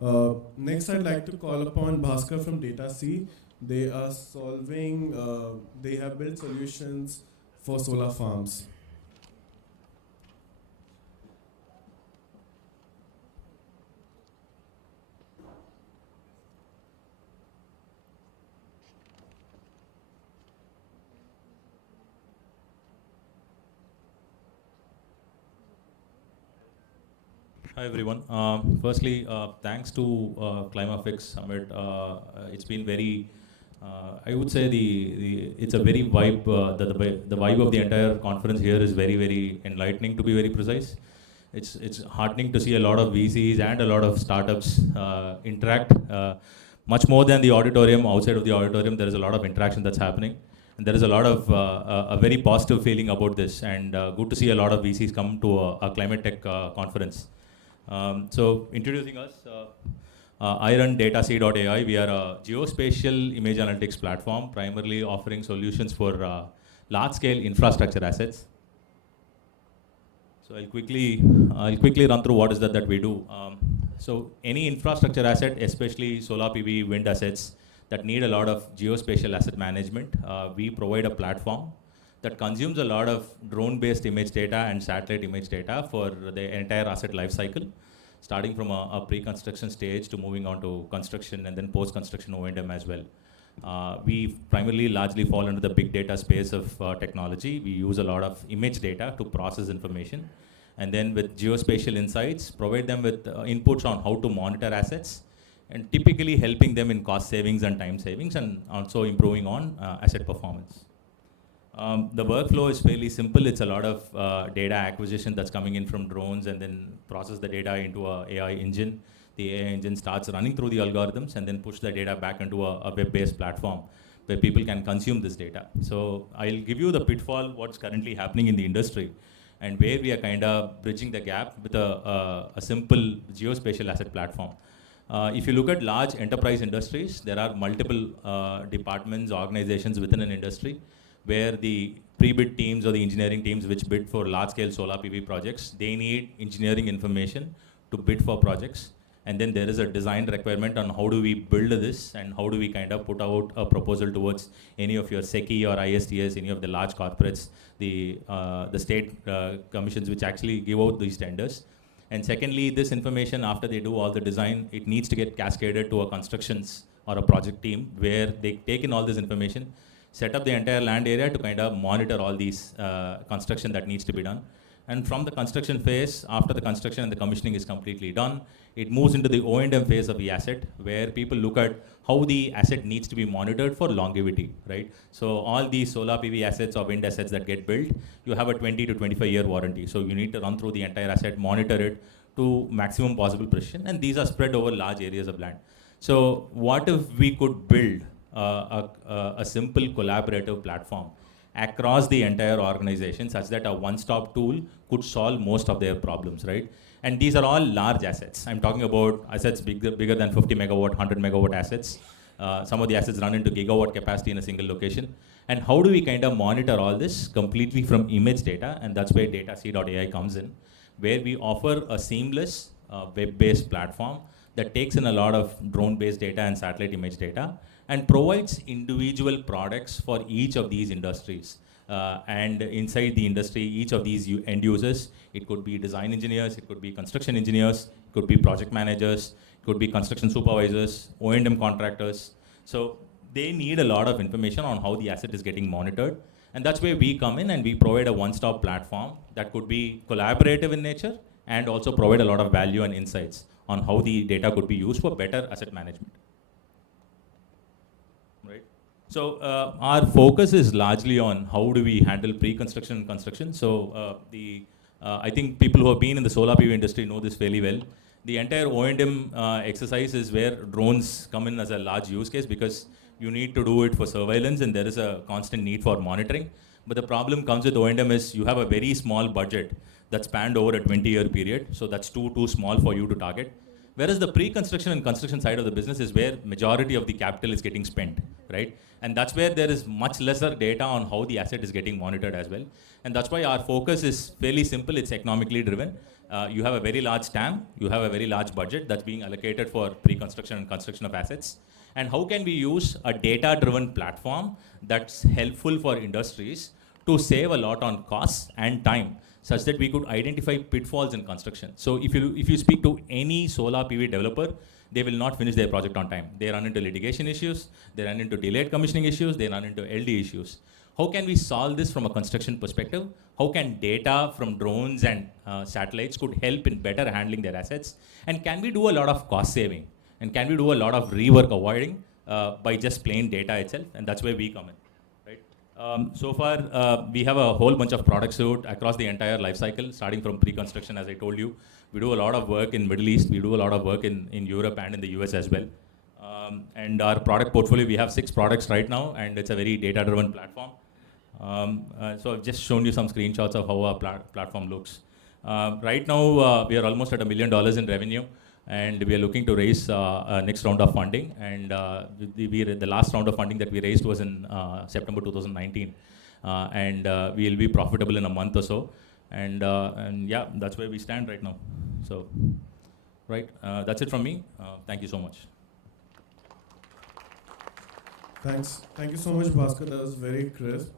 Next, I'd like to call upon Bhaskar from Datasee. They are solving, they have built solutions for solar farms. Hi everyone. Firstly, thanks to CLIMAFIX Summit. It's been very, I would say it's a very vibe. The vibe of the entire conference here is very enlightening, to be very precise. It's heartening to see a lot of VCs and a lot of startups interact. Much more than the auditorium. Outside of the auditorium, there is a lot of interaction that's happening. And there is a lot of a very positive feeling about this, and good to see a lot of VCs come to a climate tech conference. So introducing us, I run Datasee.ai. We are a geospatial image analytics platform, primarily offering solutions for large-scale infrastructure assets. So I'll quickly run through what is that we do. So any infrastructure asset, especially solar PV, wind assets that need a lot of geospatial asset management, we provide a platform that consumes a lot of drone-based image data and satellite image data for the entire asset lifecycle, starting from a pre-construction stage to moving on to construction and then post-construction O&M as well. We primarily largely fall under the big data space of technology. We use a lot of image data to process information, and then with geospatial insights, provide them with inputs on how to monitor assets, and typically helping them in cost savings and time savings, and also improving on asset performance. The workflow is fairly simple. It's a lot of data acquisition that's coming in from drones, and then process the data into a AI engine. The AI engine starts running through the algorithms and then push the data back into a web-based platform where people can consume this data. So I'll give you the pitfall, what's currently happening in the industry, and where we are kind of bridging the gap with a simple geospatial asset platform. If you look at large enterprise industries, there are multiple departments, organizations within an industry, where the pre-bid teams or the engineering teams which bid for large-scale solar PV projects, they need engineering information to bid for projects. And then there is a design requirement on how do we build this, and how do we kind of put out a proposal towards any of your SECI or ISTS, any of the large corporates, the state commissions which actually give out these tenders. And secondly, this information, after they do all the design, it needs to get cascaded to a constructions or a project team where they take in all this information, set up the entire land area to kind of monitor all these construction that needs to be done. And from the construction phase, after the construction and the commissioning is completely done, it moves into the O&M phase of the asset, where people look at how the asset needs to be monitored for longevity, right? So all these solar PV assets or wind assets that get built, you have a 20 to 25-year warranty. So you need to run through the entire asset, monitor it to maximum possible precision, and these are spread over large areas of land. So what if we could build a simple collaborative platform across the entire organization, such that a one-stop tool could solve most of their problems, right? And these are all large assets. I'm talking about assets bigger than 50 megawatt, 100 megawatt assets. Some of the assets run into gigawatt capacity in a single location. And how do we kind of monitor all this completely from image data? And that's where Datasee.ai comes in, where we offer a seamless web-based platform that takes in a lot of drone-based data and satellite image data, and provides individual products for each of these industries. And inside the industry, each of these end users, it could be design engineers, it could be construction engineers, it could be project managers, it could be construction supervisors, O&M contractors. So they need a lot of information on how the asset is getting monitored. And that's where we come in, and we provide a one-stop platform that could be collaborative in nature, and also provide a lot of value and insights on how the data could be used for better asset management. Right. So our focus is largely on how do we handle pre-construction and construction. So I think people who have been in the solar PV industry know this fairly well. The entire O&M exercise is where drones come in as a large use case, because you need to do it for surveillance, and there is a constant need for monitoring. But the problem comes with O&M is you have a very small budget that's spanned over a 20-year period. So that's too small for you to target. Whereas the pre-construction and construction side of the business is where majority of the capital is getting spent, right? And that's where there is much lesser data on how the asset is getting monitored as well. And that's why our focus is fairly simple. It's economically driven. You have a very large TAM. You have a very large budget that's being allocated for pre-construction and construction of assets. And how can we use a data-driven platform that's helpful for industries to save a lot on costs and time, such that we could identify pitfalls in construction. So if you speak to any solar PV developer, they will not finish their project on time. They run into litigation issues, they run into delayed commissioning issues, they run into LD issues. How can we solve this from a construction perspective? How can data from drones and satellites could help in better handling their assets? And can we do a lot of cost saving? And can we do a lot of rework avoiding by just plain data itself? And that's where we come in. So far, we have a whole bunch of products out across the entire life cycle, starting from pre-construction, as I told you. We do a lot of work in Middle East, we do a lot of work in Europe and in the US as well. And our product portfolio, we have 6 products right now, and it's a very data-driven platform. So I've just shown you some screenshots of how our platform looks. Right now, we are almost at $1 million in revenue, and we are looking to raise a next round of funding. And the last round of funding that we raised was in September 2019. And we'll be profitable in a month or so. And yeah, that's where we stand right now. So, right, that's it from me. Thank you so much. Thanks. Thank you so much, Bhaskar. That was very crisp.